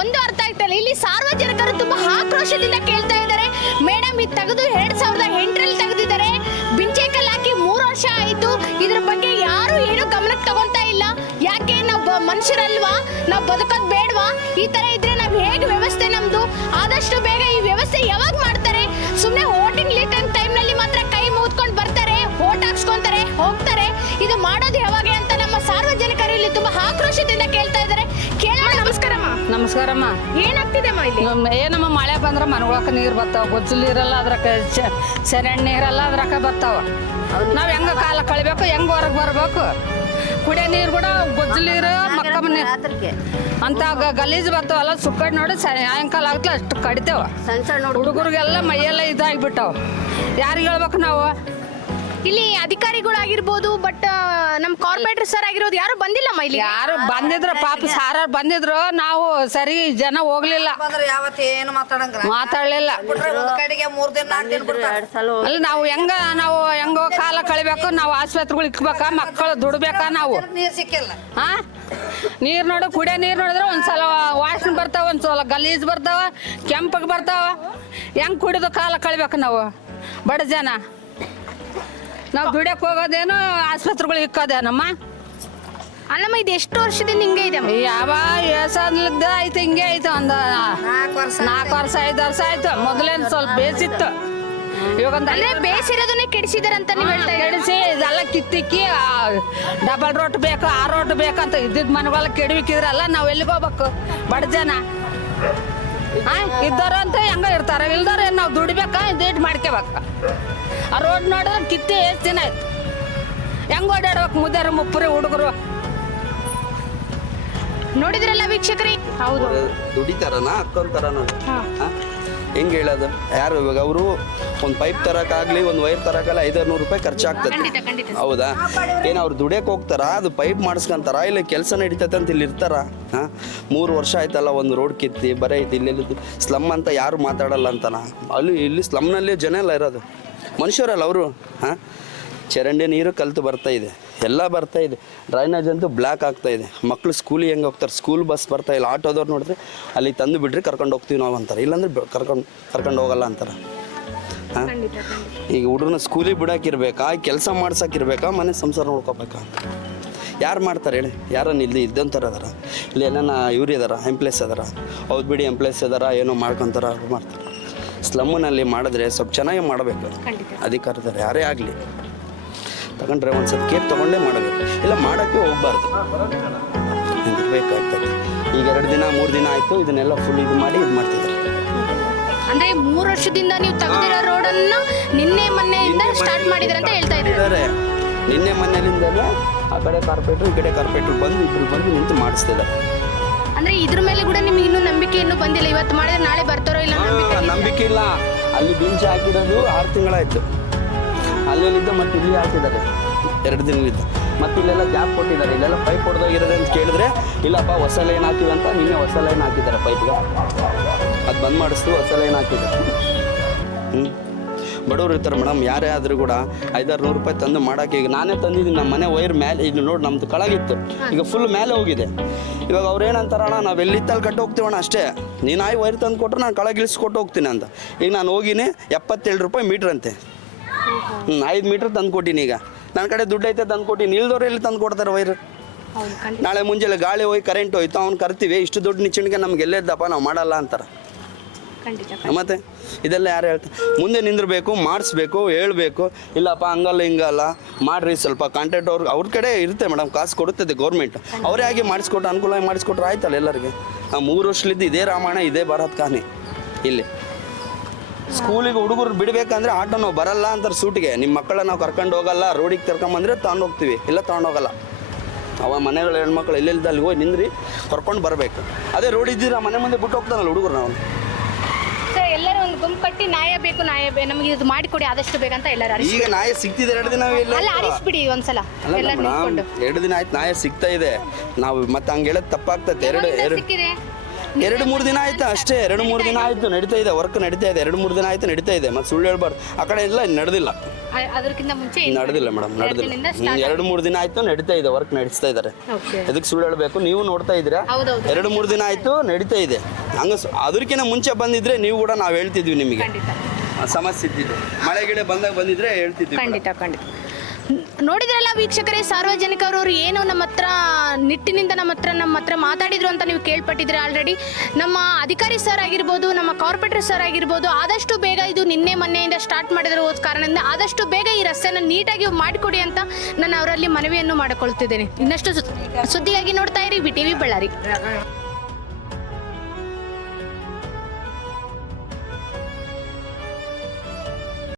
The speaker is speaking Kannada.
ಒಂದು ಅರ್ಥ ಆಗ್ತಿಲ್ಲ. ಇಲ್ಲಿ ಸಾರ್ವಜನಿಕರು ತುಂಬಾ ಆಕ್ರೋಶದಿಂದ ಕೇಳ್ತಾ ಇದ್ದಾರೆ, ಮೇಡಮ್ ಇದು ತೆಗೆದು 2008ರಲ್ಲಿ ತೆಗೆದಿದ್ದಾರೆ, ಬಿಂಚೆಕಲ್ ಹಾಕಿ 3 ವರ್ಷ ಆಯಿತು, ಇದ್ರ ಬಗ್ಗೆ ಯಾರು ಏನು ಗಮನಕ್ಕೆ ತಗೊಂತಾ ಇಲ್ಲ. ಯಾಕೆ ನಾವು ಮನುಷ್ಯರಲ್ವಾ, ನಾವು ಬದುಕೋದು ಬೇಡವಾ? ಈ ತರ ಇದ್ರೆ ನಾವು ಹೇಗೆ ವ್ಯವಸ್ಥೆ ನಮ್ದು? ಆದಷ್ಟು ಬೇಗ ಈ ವ್ಯವಸ್ಥೆ ಯಾವಾಗ ಮಾಡ್ತಾರೆ? ಸುಮ್ಮನೆ ವೋಟಿಂಗ್ ಲೇಟನ್ ಟೈಮ್ನಲ್ಲಿ ಮಾತ್ರ ಕೈ ಮುಗಿದ್ಕೊಂಡು ಬರ್ತಾರೆ, ವೋಟ್ ಹಾಕ್ಸ್ಕೊಂತಾರೆ, ಹೋಗ್ತಾರೆ. ಇದು ಮಾಡೋದು ಯಾವಾಗ ಅಂತ ನಮ್ಮ ಸಾರ್ವಜನಿಕರು ಇಲ್ಲಿ ತುಂಬಾ ಆಕ್ರೋಶದಿಂದ ಕೇಳ್ತಾ ಇದ್ದಾರೆ. ಕೇಳೋಣ. ನಮಸ್ಕಾರಮ್ಮ. ನಮಸ್ಕಾರಮ್ಮ. ಏನಾಗ್ತಿದೆಮ್ಮ ಇಲ್ಲಿ? ಏನಮ್ಮ ಮಳೆ ಬಂದ್ರೆ ಮನೆಗೊಳಕ ನೀರು ಬರ್ತಾವ, ಗೊಜ್ಜು ನೀರಲ್ಲ ಅದ್ರಕ್ಕೆ ಸೆರೆಣ್ಣೆ ನೀರಲ್ಲ ಅದ್ರಕ್ಕೆ ಬರ್ತಾವ. ನಾವು ಹೆಂಗ ಕಾಲ ಕಳಿಬೇಕು, ಹೆಂಗ ಹೊರಗೆ ಬರ್ಬೇಕು? ಕುಡಿಯೋ ನೀರು ಕೂಡ ಗೊಜ್ಜು ನೀರು ಮಕ್ಕಮ್ಮ ನೀರು ಅಂತ ಗಲೀಜು ಬರ್ತಾವಲ್ಲ, ಸುಕ್ಕಡಿ ನೋಡಿ ಸಾಯಂಕಾಲ ಆಗ್ತಲ್ಲ ಅಷ್ಟು ಕಡಿತೇವ. ಹುಡುಗರಿಗೆಲ್ಲ ಮೈಯೆಲ್ಲ ಇದಾಗಿಬಿಟ್ಟಾವ. ಯಾರಿಗೆ ಹೇಳ್ಬೇಕು ನಾವು? ಇಲ್ಲಿ ಅಧಿಕಾರಿಗಳಾಗಿರ್ಬೋದು, ಬಟ್ ನಮ್ಮ ಕಾರ್ಪೊರೇಟರ್ ಸರ್ ಆಗಿರೋದು ಯಾರು ಬಂದಿಲ್ಲಮ್ಮ ಇಲ್ಲಿ. ಯಾರು ಬಂದಿದ್ರು ಪಾಪ ಸಾರ ಬಂದಿದ್ರು, ನಾವು ಸರಿ ಜನ ಹೋಗ್ಲಿಲ್ಲ, ಮಾತಾಡ್ಲಿಲ್ಲ. ಅಲ್ಲಿ ನಾವು ಹೆಂಗೋ ಕಾಲ ಕಳಿಬೇಕು, ನಾವು ಆಸ್ಪತ್ರೆಗಳು ಇಕ್ಬೇಕ, ಮಕ್ಕಳು ದುಡ್ಬೇಕ ನಾವು. ಹಾ, ನೀರ್ ನೋಡು, ಕುಡಿಯೋ ನೀರ್ ನೋಡಿದ್ರೆ ಒಂದ್ಸಲ ವಾಸನೆ ಬರ್ತಾವ, ಒಂದ್ಸಲ ಗಲೀಜ್ ಬರ್ತಾವ, ಕೆಂಪಗೆ ಬರ್ತಾವ. ಹೆಂಗ್ ಕುಡಿದು ಕಾಲ ಕಳಿಬೇಕು ನಾವು ಬಡ ಜನ? ನಾವು ದುಡಿಯಕ್ಕೆ ಹೋಗೋದೇನು, ಆಸ್ಪತ್ರೆಗಳು ಇಕ್ಕೋದೇನಮ್ಮ? ಅಲ್ಲಮ್ಮ, ಇದು ಎಷ್ಟು ವರ್ಷದಿಂದ ಹಿಂಗೆ ಇದೆ? ಯಾವ ವ್ಯವಸಾಯದ ಆಯ್ತು, ಹಿಂಗೆ ಆಯ್ತು. ಒಂದು 4 ವರ್ಷ 5 ವರ್ಷ ಆಯ್ತು. ಮೊದಲೇನು ಸ್ವಲ್ಪ ಬೇಸಿತ್ತು, ಇವಾಗ ಅಂದ್ರೆ ಬೇಸಿರೋದನ್ನೇ ಕೆಡಿಸಿದಾರೆ ಅಂತ ನೀವು ಹೇಳ್ತಾ ಇದ್ದೀರಿ. ಕೆಡಿಸಿ ಇದೆಲ್ಲ ಕಿತ್ತಿಕ್ಕಿ ಡಬಲ್ ರೋಟ್ ಬೇಕು, 6 ರೋಟ್ ಬೇಕಂತ ಇದ್ದಿದ್ ಮನೆಗೆಲ್ಲ ಕೆಡವಿಕ್ಕಿದ್ರಲ್ಲ, ನಾವು ಎಲ್ಲಿಗೆ ಹೋಗ್ಬೇಕು ಬಡ ಜನ? ಇದ್ದವ್ರು ಅಂತ ಹೆಂಗ ಇರ್ತಾರ, ಇಲ್ದವ್ರು ಏನು ನಾವು ದುಡಿಬೇಕಾ, ಇದೇಟ್ ಮಾಡ್ಕೋಬೇಕ? ಆ ರೋಡ್ ನೋಡಿದ್ರೆ ಕಿತ್ತಿ ಎಷ್ಟು ದಿನ ಆಯ್ತು. ಹೆಂಗ್ ಓಡಾಡ್ಬೇಕು ಮುದ್ದರು ಮುಪ್ಪರಿ ಹುಡುಗರು? ನೋಡಿದ್ರಲ್ಲ ವೀಕ್ಷಕರೇ, ಹೌದು ದುಡಿತಾರನ ಅಕ್ಕಂತಾರನ? ಹೆಂಗ್ ಹೇಳೋದು? ಯಾರು ಇವಾಗ ಅವರು ಒಂದು ಪೈಪ್ ತರಕಾಗ್ಲಿ, ಒಂದು ವೈರ್ ತರಕಾಗಲಿ 500 ರೂಪಾಯಿ ಖರ್ಚಾಗ್ತದೆ, ಹೌದಾ? ಏನು ಅವ್ರು ದುಡಿಯಕ್ಕೆ ಹೋಗ್ತಾರ, ಅದು ಪೈಪ್ ಮಾಡಿಸ್ಕೊಂತಾರ, ಇಲ್ಲ ಕೆಲಸ ನಡೀತೈತೆ ಅಂತ ಇಲ್ಲಿ ಇರ್ತಾರ? 3 ವರ್ಷ ಆಯ್ತಲ್ಲ ಒಂದು ರೋಡ್ ಕಿತ್ತಿ ಬರೀ ಐತಿ. ಇಲ್ಲಿ ಸ್ಲಮ್ ಅಂತ ಯಾರು ಮಾತಾಡಲ್ಲ ಅಂತನ? ಇಲ್ಲಿ ಸ್ಲಮ್ನಲ್ಲಿ ಜನ ಎಲ್ಲ ಇರೋದು ಮನುಷ್ಯರಲ್ಲ ಅವರು. ಚರಂಡಿ ನೀರು ಕಲ್ತು ಬರ್ತಾ ಇದೆ, ಎಲ್ಲ ಬರ್ತಾ ಇದೆ. ಡ್ರೈನೇಜ್ ಅಂತೂ ಬ್ಲ್ಯಾಕ್ ಆಗ್ತಾ ಇದೆ. ಮಕ್ಕಳು ಸ್ಕೂಲಿಗೆ ಹೆಂಗೆ ಹೋಗ್ತಾರೆ? ಸ್ಕೂಲ್ ಬಸ್ ಬರ್ತಾ ಇಲ್ಲ. ಆಟೋದವ್ರು ನೋಡಿದ್ರೆ ಅಲ್ಲಿ ತಂದು ಬಿಡ್ರಿ ಕರ್ಕೊಂಡು ಹೋಗ್ತೀವಿ ನಾವು ಅಂತಾರೆ, ಇಲ್ಲಾಂದ್ರೆ ಕರ್ಕೊಂಡು ಹೋಗಲ್ಲ ಅಂತಾರೆ. ಈಗ ಹುಡುಗನ ಸ್ಕೂಲಿಗೆ ಬಿಡೋಕ್ಕಿರ್ಬೇಕಾ, ಕೆಲಸ ಮಾಡ್ಸೋಕ್ಕಿರ್ಬೇಕಾ, ಮನೆ ಸಂಸಾರ ನೋಡ್ಕೋಬೇಕಾ? ಯಾರು ಮಾಡ್ತಾರೆ ಹೇಳಿ? ಯಾರನ್ನ ಇಲ್ಲಿ ಇದ್ದಂಥವ್ರು ಅದಾರ? ಇಲ್ಲಿ ಏನಾನ ಇವ್ರು ಇದಾರ, ಎಂಪ್ಲಾಯ್ಸ್ ಅದಾರ? ಹೌದು ಬಿಡಿ, ಎಂಪ್ಲಾಯ್ಸ್ ಅದಾರ, ಏನೋ ಮಾಡ್ಕೊತಾರ, ಮಾಡ್ತಾರೆ. ಸ್ಲಮ್ನಲ್ಲಿ ಮಾಡಿದ್ರೆ ಸ್ವಲ್ಪ ಚೆನ್ನಾಗಿ ಮಾಡಬೇಕು. ಅಧಿಕಾರದವ್ರು ಯಾರೇ ಆಗಲಿ ತಗೊಂಡ್ರೆ ಒಂದು ಸ್ವಲ್ಪ ಕೇರ್ ತೊಗೊಂಡೇ ಮಾಡಬೇಕು, ಇಲ್ಲ ಮಾಡೋಕ್ಕೆ ಹೋಗ್ಬಾರ್ದು. ಬೇಕಾಗ್ತದೆ. ಈಗ 2 ದಿನ 3 ದಿನ ಆಯಿತು, ಇದನ್ನೆಲ್ಲ ಫುಲ್ ಇದು ಮಾಡಿ ಇದು ಮಾಡ್ತಿದ್ದಾರೆ. ಅಂದ್ರೆ 3 ವರ್ಷದಿಂದ ನೀವು ತೆಗೆದಿರೋ ರೋಡನ್ನು ನಿನ್ನೆ ಮೊನ್ನೆಯಿಂದ ಸ್ಟಾರ್ಟ್ ಮಾಡಿದ್ರೆ ಅಂತ ಹೇಳ್ತಾ ಇದ್ದಾರೆ. ನಿನ್ನೆ ಮೊನ್ನೆಲಿಂದಲೇ ಆ ಕಡೆ ಕಾರ್ಪೊರೇಟ್ರು, ಈ ಕಡೆ ಕಾರ್ಪೊರೇಟ್ರು ಬಂದು ಇಬ್ಬರು ಬಂದು ನಿಂತು ಮಾಡಿಸ್ತಿದ್ದಾರೆ. ಅಂದ್ರೆ ಇದ್ರ ಮೇಲೆ ಕೂಡ ನಿಮ್ಗೆ ಇನ್ನೂ ನಂಬಿಕೆ ಇನ್ನೂ ಬಂದಿಲ್ಲ? ಇವತ್ತು ಮಾಡಿದ್ರೆ ನಾಳೆ ಬರ್ತಾರೋ ಇಲ್ಲ ನಂಬಿಕೆ ಇಲ್ಲ. ಅಲ್ಲಿ ಬಿಂಚ್ ಹಾಕಿರೋದು 6 ತಿಂಗಳಾಯ್ತು, ಅಲ್ಲಿದ್ದ ಮತ್ತೆ ಇಲ್ಲಿ ಹಾಕಿದ್ದಾರೆ 2 ದಿನದಿಂದ. ಮತ್ತೆ ಇಲ್ಲೆಲ್ಲ ಗ್ಯಾಪ್ ಕೊಟ್ಟಿದ್ದಾರೆ, ಇಲ್ಲೆಲ್ಲ ಪೈಪ್ ಹೊಡೆದೋಗಿರೋದೆ ಅಂತ ಕೇಳಿದ್ರೆ, ಇಲ್ಲಪ್ಪ ಹೊಸ ಲೈನ್ ಹಾಕಿವಿ ಅಂತ ನಿನ್ನೆ ಹೊಸ ಲೈನ್ ಹಾಕಿದ್ದಾರೆ ಪೈಪ್ಗೆ. ಅದು ಬಂದ್ ಮಾಡಿಸ್ತು, ಹೊಸ ಲೈನ್ ಹಾಕಿದ್ದಾರೆ. ಬಡವರು ಇರ್ತಾರೆ ಮೇಡಮ್, ಯಾರೇ ಆದರೂ ಕೂಡ 500-600 ರೂಪಾಯಿ ತಂದು ಮಾಡೋಕ್ಕೆ. ಈಗ ನಾನೇ ತಂದಿದ್ದೀನಿ, ನಮ್ಮ ಮನೆ ವೈರ್ ಮೇಲೆ ಇದು ನೋಡಿ, ನಮ್ದು ಕೆಳಗಿತ್ತು, ಈಗ ಫುಲ್ ಮೇಲೆ ಹೋಗಿದೆ. ಇವಾಗ ಅವ್ರು ಏನಂತಾರಣ್ಣ, ನಾವು ಎಲ್ಲಿತ್ತಲ್ಲಿ ಕಟ್ಟು ಹೋಗ್ತೀವಣ್ಣ ಅಷ್ಟೇ, ನೀನು ವೈರ್ ತಂದು ಕೊಟ್ಟರೆ ನಾನು ಕೆಳಗೆ ಇಳಿಸ್ಕೊಟ್ಟು ಹೋಗ್ತೀನಿ ಅಂತ. ಈಗ ನಾನು ಹೋಗಿನಿ 77 ರೂಪಾಯಿ ಮೀಟ್ರ್ ಅಂತೆ. 5 ಮೀಟ್ರ್ ತಂದು ಕೊಟ್ಟಿನಿ. ಈಗ ನನ್ನ ಕಡೆ ದುಡ್ಡು ಐತೆ ತಂದು ಕೊಟ್ಟಿನಿ, ಇಲ್ದವ್ರು ಎಲ್ಲಿ ತಂದು ಕೊಡ್ತಾರೆ ವೈರ್? ನಾಳೆ ಮುಂಜಾನೆ ಗಾಳಿ ಹೋಗಿ ಕರೆಂಟ್ ಹೋಯ್ತು, ಅವ್ನು ಕರ್ತೀವಿ, ಇಷ್ಟು ದೊಡ್ಡ ನಿಚ್ಚಣಿಗೆ ನಮ್ಗೆ ಎಲ್ಲೆದ್ದಪ್ಪ, ನಾವು ಮಾಡಲ್ಲ ಅಂತಾರೆ. ಮತ್ತೆ ಇದೆಲ್ಲ ಯಾರು ಹೇಳ್ತಾರೆ? ಮುಂದೆ ನಿಂದಿರಬೇಕು, ಮಾಡಿಸ್ಬೇಕು, ಹೇಳ್ಬೇಕು, ಇಲ್ಲಪ್ಪ ಹಂಗಲ್ಲ ಹಿಂಗಲ್ಲ ಮಾಡ್ರಿ, ಸ್ವಲ್ಪ ಕಾಂಟ್ರಾಕ್ಟ್ ಅವ್ರ ಕಡೆ ಇರುತ್ತೆ ಮೇಡಮ್, ಕಾಸು ಕೊಡುತ್ತದೆ ಗೌರ್ಮೆಂಟ್, ಅವರೇ ಆಗಿ ಮಾಡಿಸ್ಕೊಟ್ಟು ಅನುಕೂಲ ಮಾಡಿಸ್ಕೊಟ್ರೆ ಆಯ್ತಲ್ಲ ಎಲ್ಲರಿಗೆ. 3 ವರ್ಷಲಿದ್ದು ಇದೇ ರಾಮಾಯಣ, ಇದೇ ಭಾರತ್ ಕಹಾನಿ. ಇಲ್ಲಿ ಸ್ಕೂಲಿಗೆ ಹುಡುಗರು ಬಿಡಬೇಕಂದ್ರೆ ಆಟೋ ನಾವು ಬರಲ್ಲ ಅಂತಾರೆ ಸೂಟಿಗೆ, ನಿಮ್ಮ ಮಕ್ಕಳನ್ನ ನಾವು ಕರ್ಕೊಂಡು ಹೋಗಲ್ಲ, ರೋಡಿಗೆ ಕರ್ಕೊಂಬಂದ್ರೆ ತಗೊಂಡು ಹೋಗ್ತೀವಿ, ಇಲ್ಲ ತೊಗೊಂಡೋಗಲ್ಲ. ಅವ ಮನೆಗಳ ಹೆಣ್ಮಕ್ಳು ಎಲ್ಲೆಲ್ಲಿ ಹೋಗಿ ನಿಂದ್ರಿ ಕರ್ಕೊಂಡು ಬರಬೇಕು. ಅದೇ ರೋಡ್ ಇದ್ದೀರಾ ಮನೆ ಮುಂದೆ ಬಿಟ್ಟು ಹೋಗ್ತಾನಲ್ಲ ಹುಡುಗರು. ನಾವು ಎಲ್ಲರೂ ಒಂದು ಗುಂಪು ಕಟ್ಟಿ ನ್ಯಾಯ ಬೇಕು, ನಮಗೆ ಇದು ಮಾಡಿಕೊಡಿ ಆದಷ್ಟು ಬೇಕಂತ ಎಲ್ಲರೂ. ಈಗ ನ್ಯಾಯ ಸಿಗ್ತಿದೆ, 2 ದಿನ ಅರಿಸ್ಬಿಡಿ ಒಂದ್ಸಲ. 2 ದಿನ ಆಯ್ತು ನ್ಯಾಯ ಸಿಗ್ತಾ ಇದೆ. ನಾವು ಮತ್ತೆ ಹಂಗೆ ಹೇಳೋದು ತಪ್ಪಾಗ್ತದೆ. 2-3 ದಿನ ಆಯ್ತು ಅಷ್ಟೇ. 2-3 ದಿನ ಆಯ್ತು ನಡೀತಾ ಇದೆ, ವರ್ಕ್ ನಡೀತಾ ಇದೆ. 2-3 ದಿನ ಆಯ್ತು ನಡೀತಾ ಇದೆ. ಮತ್ತೆ ಸುಳ್ಳು ಹೇಳ್ಬಾರ್ದು, ಆ ಕಡೆ ಎಲ್ಲ ನಡೆದಿಲ್ಲ. ಅದಕ್ಕಿಂತ ಮುಂಚೆ ನಡೆದಿಲ್ಲ ಮೇಡಮ್, ನಡೆದಿಲ್ಲ. 2-3 ದಿನ ಆಯ್ತು ನಡೀತಾ ಇದೆ, ವರ್ಕ್ ನಡೆಸ್ತಾ ಇದ್ದಾರೆ. ಓಕೆ. ಅದಕ್ಕೆ ಸುಳ್ಳು ಹೇಳ್ಬೇಕು, ನೀವು ನೋಡ್ತಾ ಇದ್ದೀರಾ. ಹೌದೌದು. 2-3 ದಿನ ಆಯ್ತು ನಡೀತಾ ಇದೆ. ಹಂಗ ಅದಕ್ಕಿಂತ ಮುಂಚೆ ಬಂದಿದ್ರೆ ನೀವು ಕೂಡ ನಾವು ಹೇಳ್ತಿದ್ವಿ ನಿಮಗೆ, ಖಂಡಿತ ಸಮಸ್ಯೆ ಇದ್ದಿದ್ದು. ಮಳೆ ಗಿಳೆ ಬಂದಾಗ ಬಂದಿದ್ರೆ ಹೇಳ್ತಿದ್ವಿ. ಖಂಡಿತ ಖಂಡಿತ. ನೋಡಿದ್ರಲ್ಲ ವೀಕ್ಷಕರೇ, ಸಾರ್ವಜನಿಕರು ಏನು ನಮ್ಮ ಹತ್ರ ಮಾತಾಡಿದ್ರು ಅಂತ ನೀವು ಕೇಳ್ಪಟ್ಟಿದ್ರೆ ಆಲ್ರೆಡಿ. ನಮ್ಮ ಅಧಿಕಾರಿ ಸರ್ ಆಗಿರ್ಬೋದು, ನಮ್ಮ ಕಾರ್ಪೊರೇಟರ್ ಸರ್ ಆಗಿರ್ಬೋದು, ಆದಷ್ಟು ಬೇಗ ಇದು ನಿನ್ನೆ ಮೊನ್ನೆಯಿಂದ ಸ್ಟಾರ್ಟ್ ಮಾಡಿರೋ ಕಾರಣದಿಂದ ಆದಷ್ಟು ಬೇಗ ಈ ರಸ್ತೆನ ನೀಟಾಗಿ ಮಾಡಿಕೊಡಿ ಅಂತ ನಾನು ಅವರಲ್ಲಿ ಮನವಿಯನ್ನು ಮಾಡಿಕೊಳ್ತಿದ್ದೇನೆ. ಇನ್ನಷ್ಟು ಸುದ್ದಿಗಾಗಿ ನೋಡ್ತಾ ಇರಿ BTV ಬಳ್ಳಾರಿ.